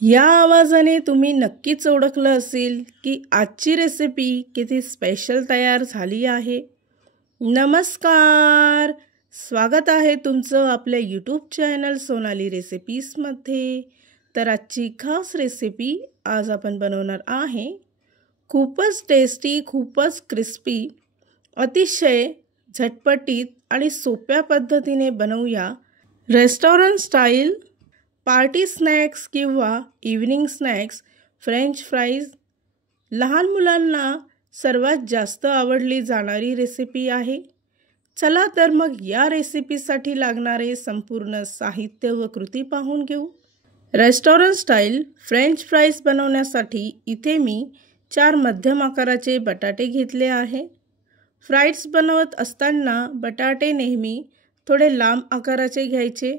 या आवाजाने तुम्ही नक्कीच ओळखलं असेल की आजची रेसिपी किती स्पेशल तयार झाली आहे। नमस्कार, स्वागत आहे तुमचं आपल्या यूट्यूब चॅनल सोनाली रेसिपीजमध्ये। तर आजची खास रेसिपी आज आपण बनवणार आहे खूपच टेस्टी, खूपच क्रिस्पी, अतिशय झटपटीत आणि सोप्या पद्धतीने बनवूया रेस्टॉरंट स्टाईल पार्टी स्नॅक्स किंवा इव्हनिंग स्नॅक्स फ्रेंच फ्राईज। लहान मुलांना सर्वात जास्त आवडली जाणारी रेसिपी आहे। चला तर मग या रेसिपीसाठी लागणारे संपूर्ण साहित्य व कृती पाहून घेऊ। रेस्टॉरंट स्टाईल फ्रेंच फ्राईज बनवण्यासाठी इथे मी 4 मध्यम आकाराचे बटाटे घेतले आहे। फ्राईज बनवत असताना बटाटे नेहमी थोडे लांब आकाराचे घ्यायचे।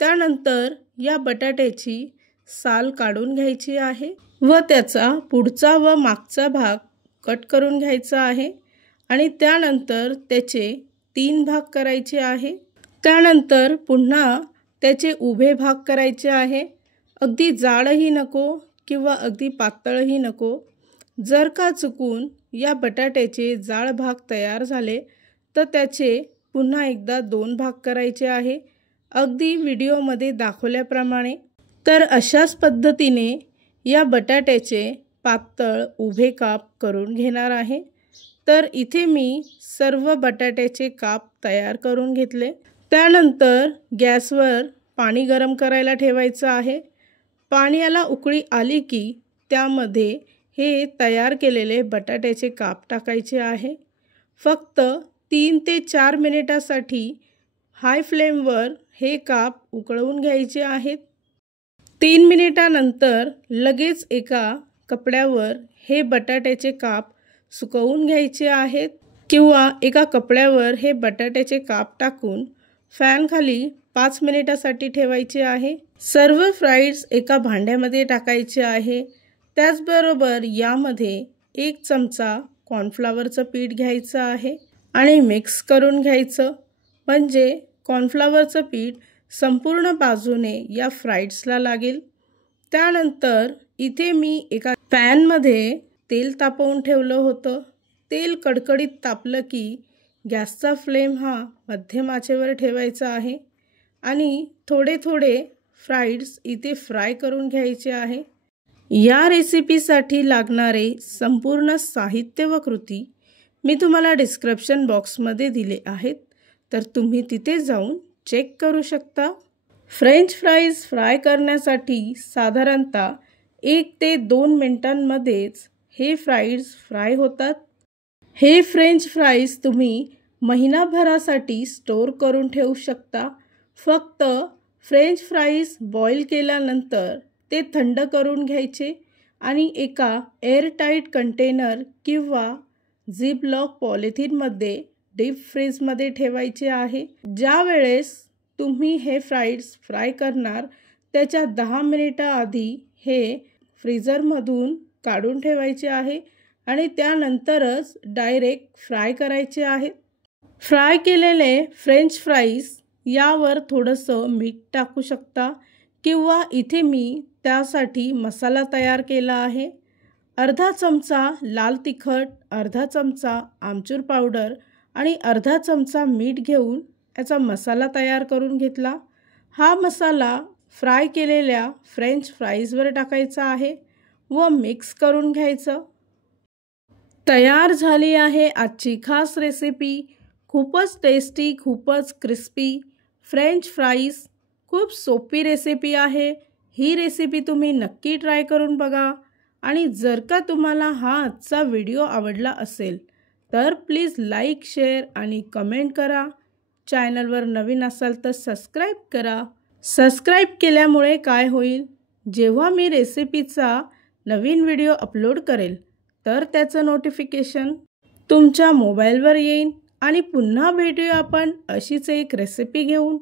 त्यानंतर या बटाट्याची साल काढून घ्यायची आहे व त्याचा पुढचा व मागचा भाग कट करून घ्यायचा आहे आणि त्यानंतर त्याचे 3 भाग करायचे आहे। त्यानंतर पुन्हा त्याचे उभे भाग करायचे आहे। अगदी जाडही नको किंवा अगदी पातळही नको। जर का चुकून या बटाट्याचे जाड भाग तयार झाले तर त्याचे पुन्हा एकदा 2 भाग करायचे आहे, अगदी व्हिडिओमध्ये दाखवल्याप्रमाणे। तर अशाच पद्धतीने या बटाट्याचे पातळ उभे काप करून घेणार आहे। तर इथे मी सर्व बटाट्याचे काप तयार करून घेतले। त्यानंतर गॅसवर पाणी गरम करायला ठेवायचं आहे। पाण्याला उकळी आली की त्यामध्ये हे तयार केलेले बटाट्याचे काप टाकायचे आहे। फक्त 3 ते 4 मिनिटासाठी हाय फ्लेमवर हे काप उकळवून घ्यायचे आहेत। 3 मिनिटानंतर लगेच एका कपड्यावर हे बटाट्याचे काप सुकवून घ्यायचे आहेत किंवा एका कपड्यावर हे बटाट्याचे काप टाकून फॅनखाली 5 मिनिटासाठी ठेवायचे आहे। सर्व फ्राईज एका भांड्यामध्ये टाकायचे आहे। त्याचबरोबर यामध्ये 1 चमचा कॉर्नफ्लॉवरचं पीठ घ्यायचं आहे आणि मिक्स करून घ्यायचं, म्हणजे कॉर्नफ्लॉवरचं पीठ संपूर्ण बाजूने या फ्राईड्सला लागेल। त्यानंतर इथे मी एका पॅनमध्ये तेल तापवून ठेवलं होतं। तेल कडकडीत तापलं की गॅसचा फ्लेम हा मध्यम आचेवर ठेवायचा आहे आणि थोडे थोडे फ्राईड्स इथे फ्राय करून घ्यायचे आहे। या रेसिपीसाठी लागणारे संपूर्ण साहित्य व कृती मी तुम्हाला डिस्क्रिप्शन बॉक्समध्ये दिले आहेत, तर तुम्ही तिथे जाऊन चेक करू शकता। फ्रेंच फ्राईज फ्राय करण्यासाठी साधारणतः 1 ते 2 मिनिटांमध्येच हे फ्राईज फ्राय होतात। हे फ्रेंच फ्राईज तुम्ही महिनाभरासाठी स्टोर करून ठेवू शकता। फक्त फ्रेंच फ्राईज बॉईल केल्यानंतर ते थंड करून घ्यायचे आणि एका एअरटाईट कंटेनर किंवा झिपलॉक पॉलिथिनमध्ये डीप फ्रीजमध्ये ठेवायचे आहे। ज्या वेळेस तुम्ही हे फ्राईज फ्राय करणार त्याच्या 10 मिनिटाआधी हे फ्रीजरमधून काढून ठेवायचे आहे आणि त्यानंतरच डायरेक्ट फ्राय करायचे आहे। फ्राय केलेले फ्रेंच फ्राईज यावर थोडंसं मीठ टाकू शकता किंवा इथे मी त्यासाठी मसाला तयार केला आहे। अर्धा चमचा लाल तिखट, अर्धा चमचा आमचूर पावडर आणि अर्धा चमचा मीठ घेऊन याचा मसाला तयार करून घेतला। हा मसाला फ्राय केलेल्या फ्रेंच फ्राईजवर टाकायचा आहे व मिक्स करून घ्यायचं। तयार झाली आहे आजची खास रेसिपी, खूपच टेस्टी, खूपच क्रिस्पी फ्रेंच फ्राईज। खूप सोपी रेसिपी आहे। ही रेसिपी तुम्ही नक्की ट्राय करून बघा आणि जर का तुम्हाला हा आजचा व्हिडिओ आवडला असेल तर प्लीज लाईक, शेअर आणि कमेंट करा। चॅनलवर नवीन असाल तर सबस्क्राईब करा। सबस्क्राईब केल्यामुळे काय होईल, जेव्हा मी रेसिपीचा नवीन व्हिडिओ अपलोड करेल तर त्याचं नोटिफिकेशन तुमच्या मोबाईलवर येईल। आणि पुन्हा भेटूया आपण अशीच एक रेसिपी घेऊन।